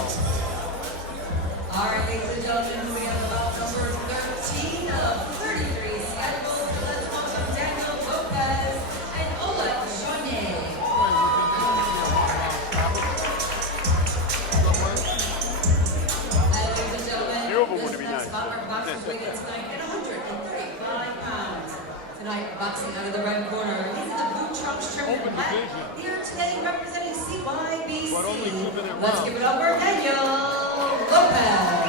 All right, ladies and gentlemen, we have about number 13 of 33 Seattle. Let's welcome Daniel Lopez and Olech Chorniy. Ladies and gentlemen, this next boxer boxes weight tonight at 135 pounds. Tonight, boxing out of the red corner, he's in the blue trunks trimmed in black. Here today, representing CYBC. Let's give it up for Daniel Lopez.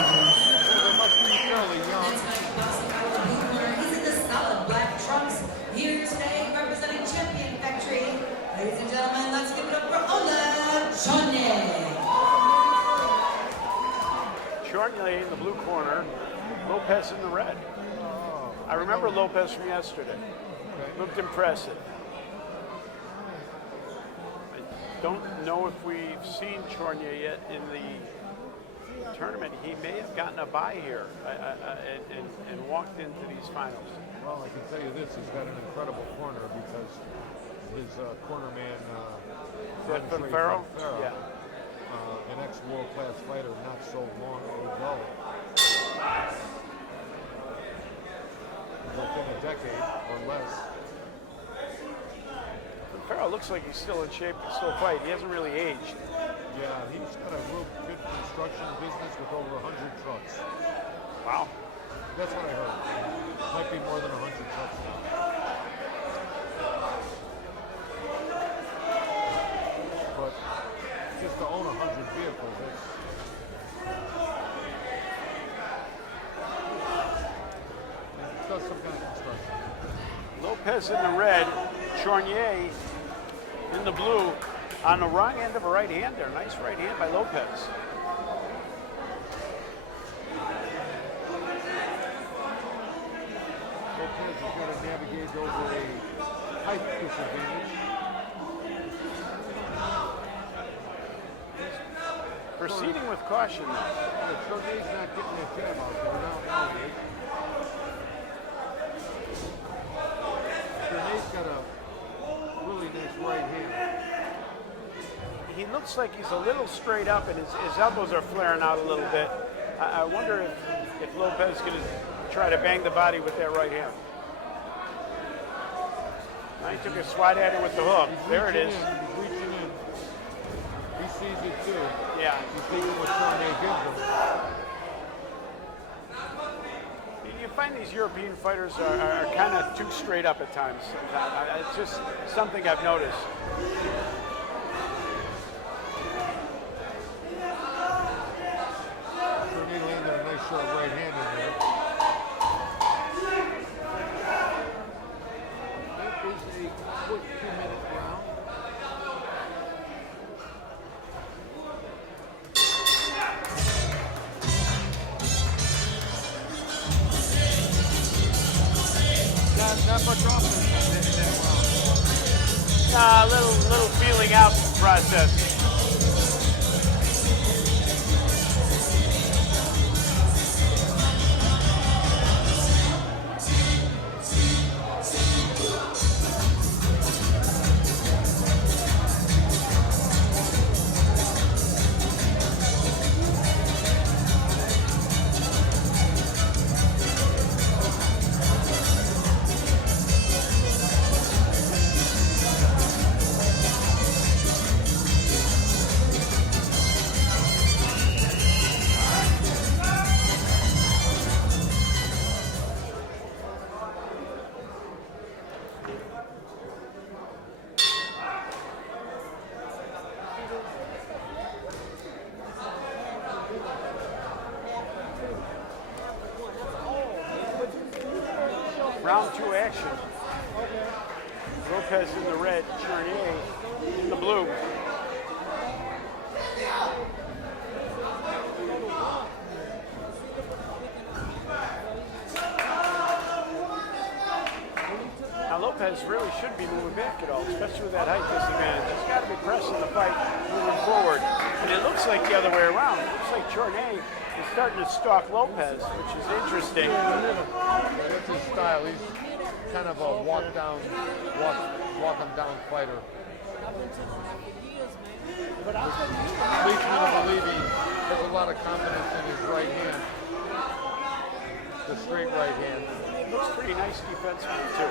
He's in the solid black trunks. Here today, representing Champion Factory. Ladies and gentlemen, let's give it up for Olech Chorniy. Chorniy in the blue corner, Lopez in the red. I remember Lopez from yesterday. Looked impressive. I don't know if we've seen Chorniy yet in the tournament. He may have gotten a bye here and walked into these finals. Well, I can tell you this, he's got an incredible corner because his corner man, Farrow? Yeah. An ex-world-class fighter not so long ago. Within a decade or less. Farrow looks like he's still in shape to still fight. He hasn't really aged. Yeah, he's got a real good construction business with over 100 trucks. Wow. That's what I heard. Might be more than 100 trucks now. But just to own 100 vehicles, that's... He does some kind of construction. Lopez in the red, Chorniy in the blue, on the wrong end of a right hand there. Nice right hand by Lopez. Lopez has got to navigate over a height disadvantage. Proceeding with caution. Chorniy's not getting that jab out there now. Chorniy's got a really nice right hand. He looks like he's a little straight up and his elbows are flaring out a little bit. I wonder if Lopez is going to try to bang the body with that right hand. He took a swat at it with the hook. There it is. He's reaching in. He sees it too. Yeah. He's taking what Chorniy gives him. You find these European fighters are kind of too straight up at times. It's just something I've noticed. Chorniy landed a nice short right hand in there. That is a quick 2-minute round. Not much offense in that round. A little feeling out process. Round 2 action. Lopez in the red, Chorniy in the blue. Now Lopez really should be moving back at all, especially with that height disadvantage. He's got to be pressing the fight moving forward. And it looks like the other way around. It looks like Chorniy is starting to stalk Lopez, which is interesting. That's his style. He's kind of a walk him down fighter. Leads me to believe lot of confidence in his right hand. The straight right hand. He looks pretty nice defensively too.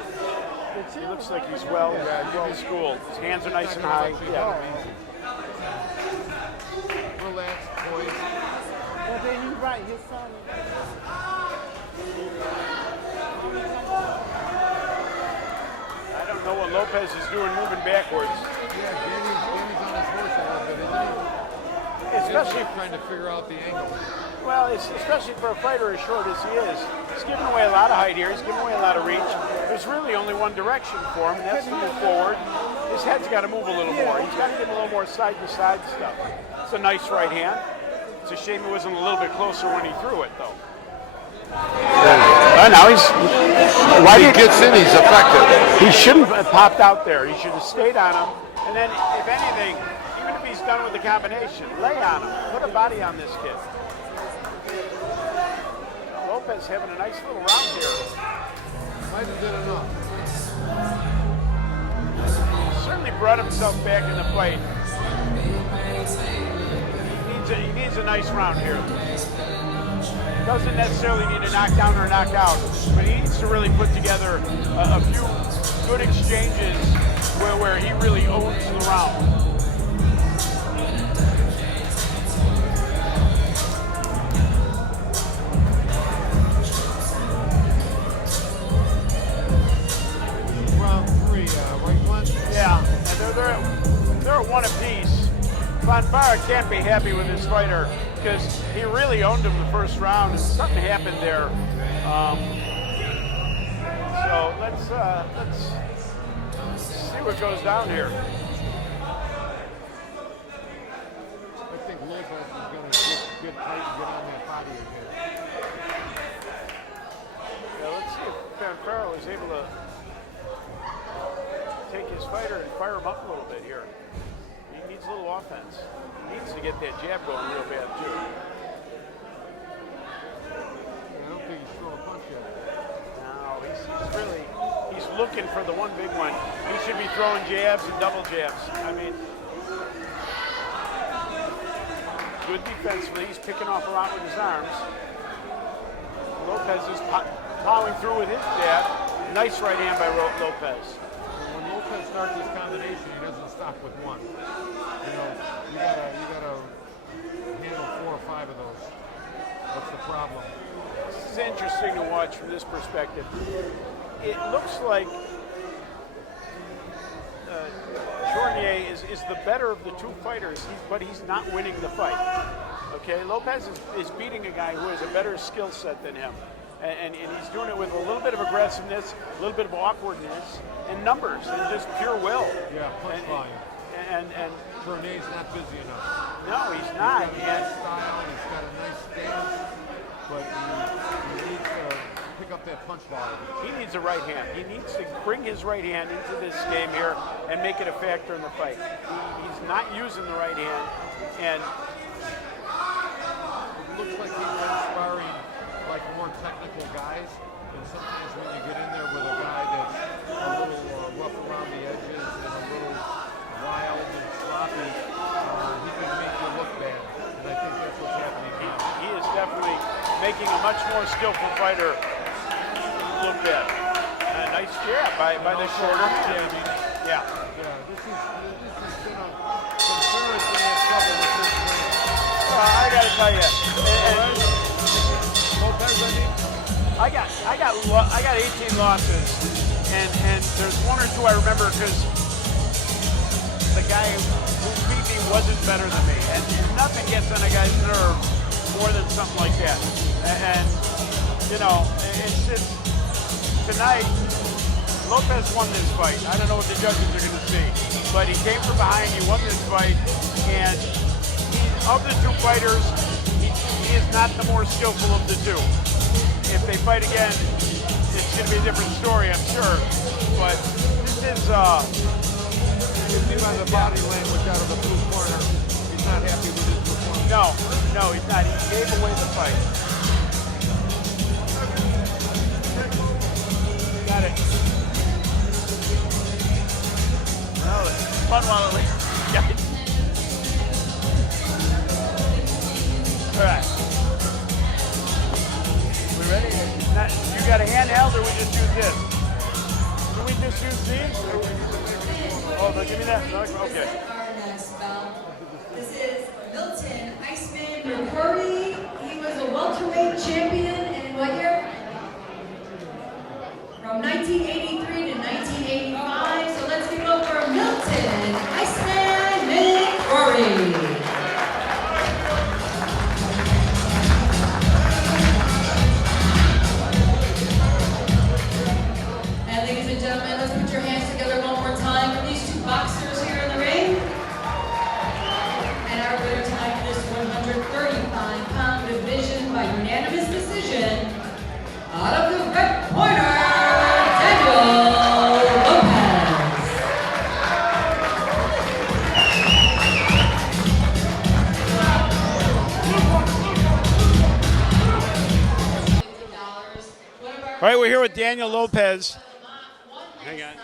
He looks like he's well schooled. His hands are nice and high. Yeah. Relax, boys. But then he's right, his son. I don't know what Lopez is doing moving backwards. Yeah, Danny's on his horse a little bit, isn't he? Especially trying to figure out the angle. Well, especially for a fighter as short as he is. He's giving away a lot of height here. He's giving away a lot of reach. There's really only one direction for him, and that's to move forward. His head's got to move a little more. He's got to get a little more side-to-side stuff. It's a nice right hand. It's a shame it wasn't a little bit closer when he threw it, though. Now he's... Why he gets in, he's effective. He shouldn't have popped out there. He should have stayed on him. And then, if anything, even if he's done with the combination, lay on him. Put a body on this kid. Lopez having a nice little round here. Might have did enough. He certainly brought himself back in the fight. He needs a nice round here. Doesn't necessarily need a knockdown or a knockout, but he needs to really put together a few good exchanges where he really owns the round. Yeah, and they're at one apiece. Bonfire can't be happy with his fighter because he really owned him the first round, and something happened there. So let's see what goes down here. I think Lopez is going to get tight and get on that body again. Yeah, let's see if Bonfire is able to take his fighter and fire him up a little bit here. He needs a little offense. He needs to get that jab going real bad too. I don't think he's thrown a punch yet. No, he's looking for the one big one. He should be throwing jabs and double jabs. I mean, good defensively. He's picking off a lot with his arms. Lopez is plowing through with his jab. Nice right hand by Lopez. When Lopez starts his combination, he doesn't stop with one. You know, you gotta handle 4 or 5 of those. That's the problem. This is interesting to watch from this perspective. It looks like Chorniy is the better of the two fighters, but he's not winning the fight. Okay, Lopez is beating a guy who has a better skill set than him. And he's doing it with a little bit of aggressiveness, a little bit of awkwardness, and numbers, and just pure will. Yeah, punch volume. And Chorniy's not busy enough. no, he's not. He's got a nice style, he's got a nice stance, but he needs to pick up that punch volume. He needs a right hand. He needs to bring his right hand into this game here and make it a factor in the fight. He's not using the right hand, and it looks like he's been sparring like more technical guys, and sometimes when you get in there with a guy that's a little rough around the edges and a little wild and sloppy, he can make you look bad, and I think that's what's happening now. he is definitely making a much more skillful fighter look bad. A nice jab by the shorter hand. Yeah. Yeah, this has been a seriously in trouble with this man. I got to tell you, Lopez, I mean, I got 18 losses, and there's 1 or 2 I remember because the guy who beat me wasn't better than me, and nothing gets on a guy's nerve more than something like that. And you know, it's tonight. Lopez won this fight. I don't know what the judges are going to see, but he came from behind. He won this fight, and of the 2 fighters, he is not the more skillful of the 2. If they fight again, it's going to be a different story, I'm sure. But this is, you see by the body language out of the blue corner, he's not happy with his performance. no, he's not. He gave away the fight. Got it. Well, it's fun while it lasts. All that? Okay. Our next bout. This is Milton Iceman Chorniy. He was a welterweight champion in what year? From 1983 to 1985. So let's give it up for Milton Iceman Chorniy. And ladies and gentlemen, let's put your hands together one more time for these two boxers here in the ring. And our winner tonight for this 135-pound division by unanimous decision, out of the red corner, Daniel Lopez. All right, we're here with Daniel Lopez. Hang on.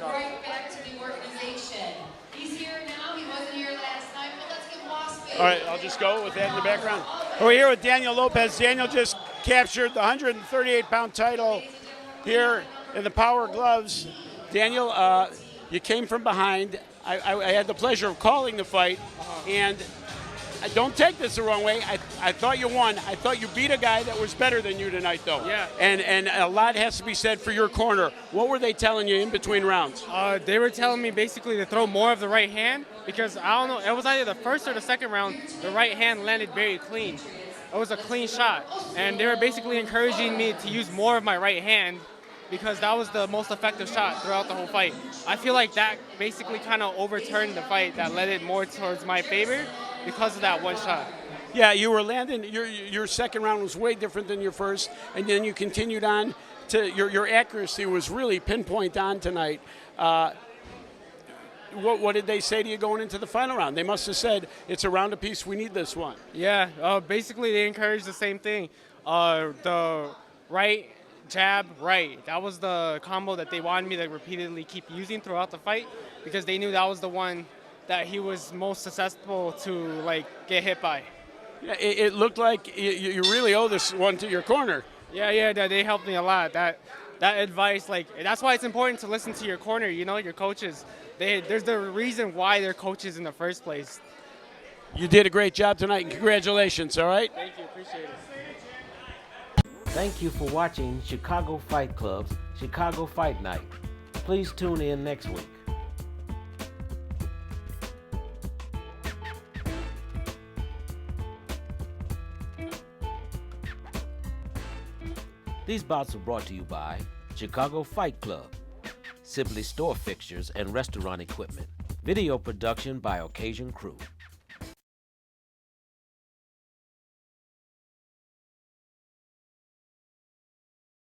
Right back to the organization. He's here now. He wasn't here last night, but let's give Wasp. All right, I'll just go with that in the background. We're here with Daniel Lopez. Daniel just captured the 138-pound title here in the Power Gloves. Daniel, you came from behind. I had the pleasure of calling the fight, and don't take this the wrong way. I thought you won. I thought you beat a guy that was better than you tonight, though. Yeah. And a lot has to be said for your corner. What were they telling you in between rounds? They were telling me basically to throw more of the right hand because I don't know, it was either the first or the second round, the right hand landed very clean. It was a clean shot. And they were basically encouraging me to use more of my right hand because that was the most effective shot throughout the whole fight. I feel like that basically kind of overturned the fight, that led it more towards my favor because of that one shot. Yeah, you were landing. Your second round was way different than your first, and then you continued on to your accuracy was really pinpoint on tonight. What did they say to you going into the final round? They must have said it's a round apiece. We need this one. Yeah, basically they encouraged the same thing. The right jab, right. That was the combo that they wanted me to repeatedly keep using throughout the fight because they knew that was the one that he was most susceptible to like get hit by. Yeah, it looked like you really owe this one to your corner. Yeah, they helped me a lot. That advice, like that's why it's important to listen to your corner. You know, your coaches. There's the reason why they're coaches in the first place. You did a great job tonight, and congratulations. All right. Thank you, appreciate it. Thank you for watching Chicago Fight Club's Chicago Fight Night. Please tune in next week. These bouts are brought to you by Chicago Fight Club, Simply Store Fixtures and Restaurant Equipment, video production by Occasion Crew.